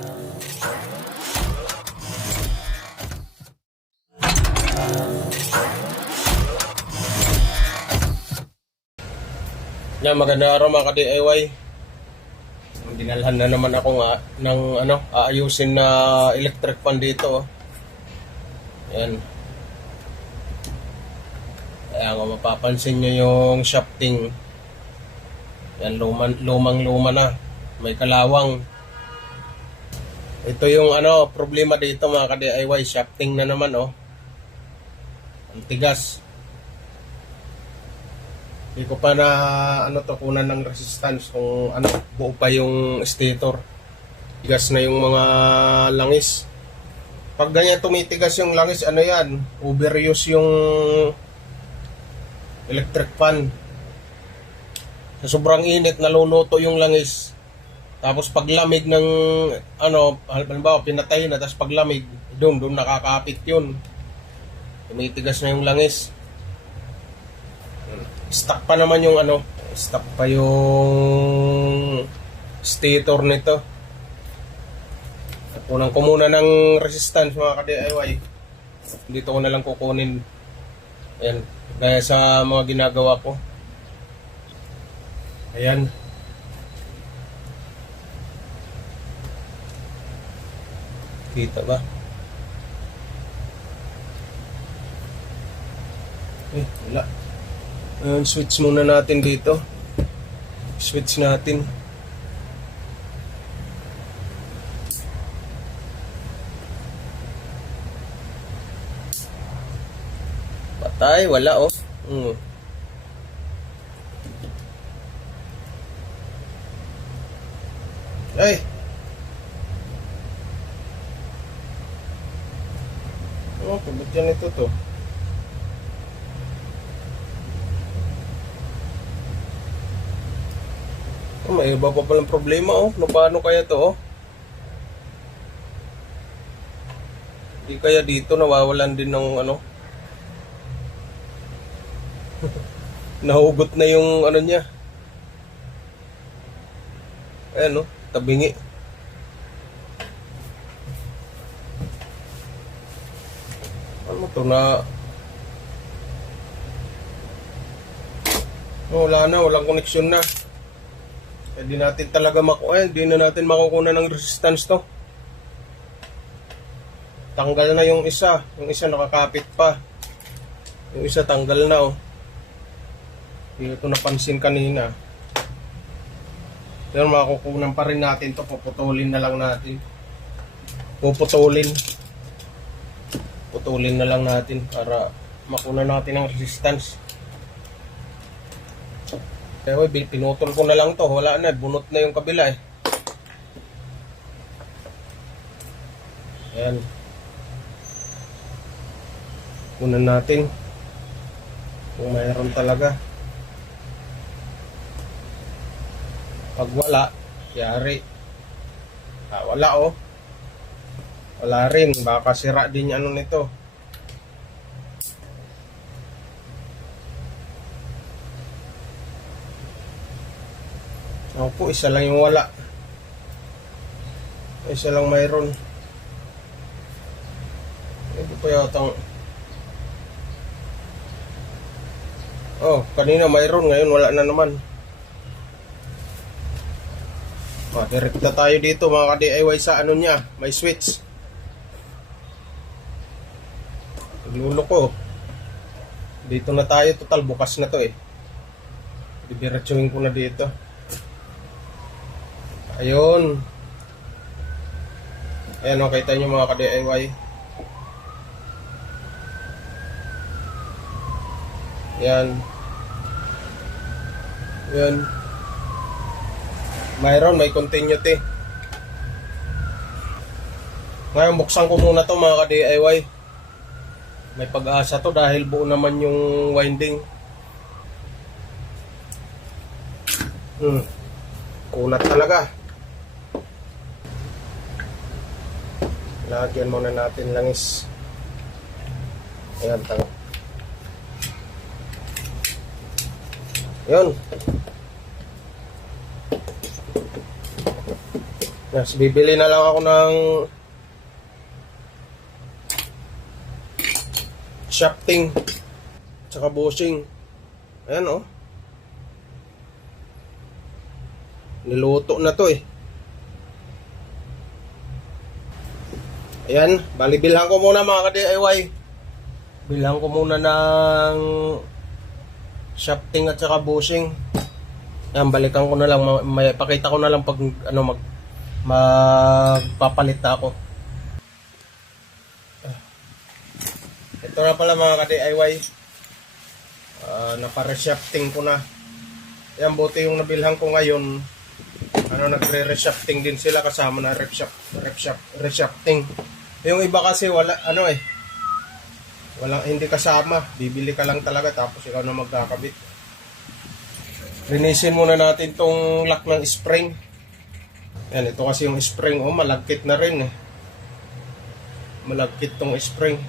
Yan, magandang araw mga ka-DIY. Dinalhan na naman ako nga ng aayusin na electric fan dito. Yan. Kaya nga mapapansin nyo yung shafting. Yan, lumang-luma na. May kalawang. Ito yung problema dito mga ka-DIY. Shafting na naman Ang tigas. Hindi ko pa na kunan ng resistance kung buo pa yung stator. Tigas na yung mga langis. Pag ganyan tumitigas yung langis, yan, overuse yung electric fan. Sa sobrang init, naluluto yung langis. Tapos paglamig ng halimbawa pinatay na, tapos paglamig, doon nakakapit yun. Tumitigas na yung langis. Stuck pa naman yung stuck pa yung stator nito. Kunan ko muna ng resistance mga ka-DIY. Dito ko na lang kukunin. Ayan, gaya sa mga ginagawa ko. Ayan. Kita ba? Wala. Switch muna natin dito. Switch natin. Patay, wala Ay. Kabit yan ito to. May iba pa palang problema paano kaya to Hindi kaya dito nawawalan din ng nahugot na yung niya. Ayan tabingi. Ano to na walang koneksyon na. Hindi natin talaga hindi na natin makukuha ng resistance to. Tanggal na yung isa nakakapit pa. Yung isa tanggal na Hindi ko napansin kanina. Pero makukunan pa rin natin to, puputulin na lang natin. Putulin na lang natin para makuha natin ng resistance. Kaya pinutol ko na lang to, wala na, bunot na yung kabila Ayan. Kunan natin kung mayroon talaga. Pag wala, yari. Wala wala rin, baka sira din yung nito. Opo, isa lang yung wala. Isa lang mayroon. Ito pa yatang kanina mayroon, ngayon wala na naman. Direct na tayo dito mga ka-DIY sa niya, may switch. Lulo ko. Dito na tayo, total bukas na to Didiretsuhin ko na dito. Ayun. Ayan kita nyo mga ka-DIY. Yan. Yan. May continuity. Ngayon buksan ko muna to mga ka-DIY. May pag-asa to dahil buo naman yung winding. Kunat talaga. Lagyan muna natin langis. Ayan, Yun. Yes, bibili na lang ako ng shafting tsaka bushing. Ayan oh. Niluto na to eh. Ayan, bali bilhan ko muna mga ka-DIY. Bilhan ko muna ng shafting at saka bushing. Ayan, balikan ko na lang, may pakita ko na lang pag ano magpapalit na ako. Ito na pala mga ka-DIY. Napa-reshafting ko na. Ayan, buti yung nabilhan ko ngayon. Nagre-reshafting din sila kasama na reshafting. Yung iba kasi wala hindi kasama, bibili ka lang talaga tapos ikaw na magkakabit. Linisin muna natin tong lock ng spring. Yan, ito kasi yung spring, malagkit na rin eh. Malagkit tong spring.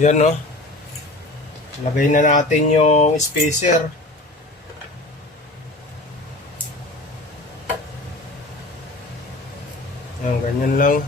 Yan no. Lagay na natin yung spacer. Yan, ganyan lang.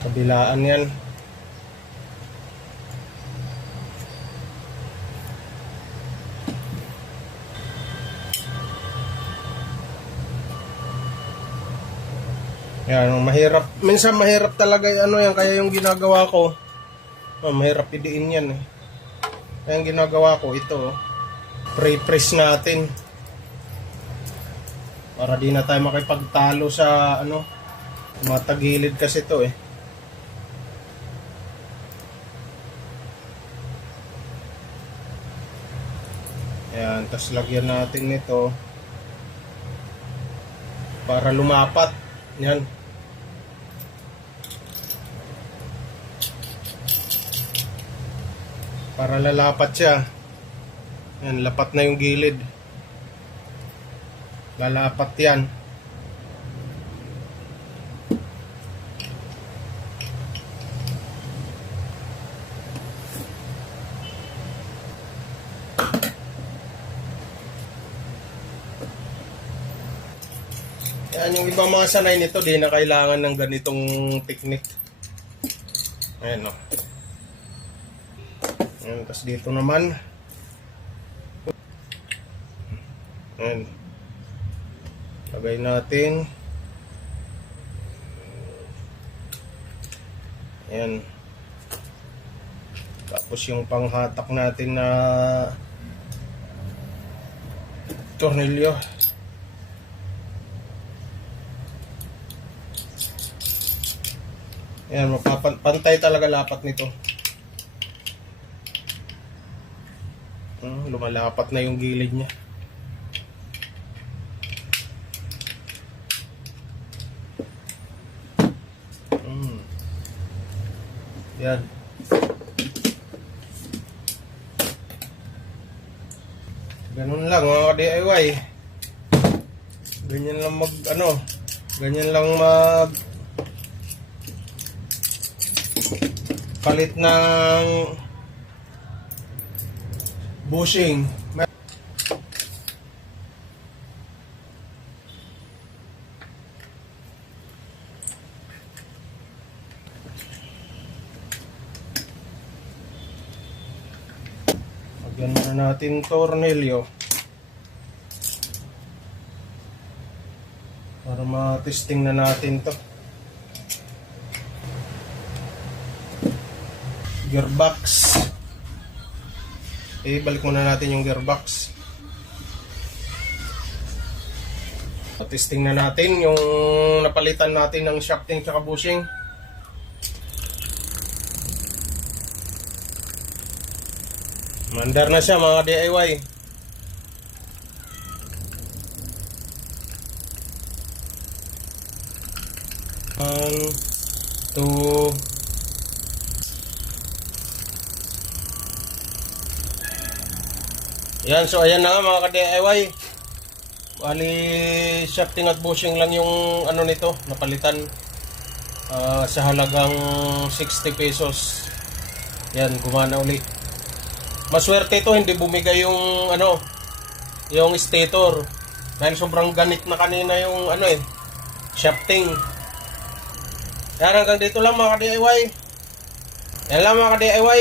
Kabilaan yan. Yan, mahirap. Minsan mahirap talaga yan, kaya yung ginagawa ko. Mahirap idiin yan eh. Kaya ang ginagawa ko ito, pre-press natin. Para di na tayo makipagtalo sa matagilid kasi ito eh. Ayan, tapos lagyan natin nito para lumapat. Yan. Para lalapat siya. Yan, lapat na yung gilid. Lalapat yan. Yan, yung ibang mga sanay nito, di na kailangan ng ganitong technique. Ayan o. Ayan, tapos dito naman. Ayan. Lagay natin. Ayan. Tapos yung panghatak natin na tornilyo. Ayan, pantay talaga lapat nito. Lumalapat na yung gilid niya. Yan. Ganun lang mga DIY. Ganyan lang ganyan lang palit ng bushing. Lagyan muna natin tornilyo para ma-testing na natin to. Gearbox. Balik muna natin yung gearbox. So testing na natin yung napalitan natin ng shafting tsaka bushing. Mandar na siya mga DIY. One, two. Yan, so ayan na nga mga ka-DIY. Bali, shafting at bushing lang yung ano nito, napalitan sa halagang 60 pesos. Yan, gumana ulit. Maswerte ito, hindi bumigay yung ano, yung stator. Dahil sobrang ganit na kanina yung ano shafting. Yan, hanggang dito lang mga ka-DIY. Yan lang mga ka-DIY.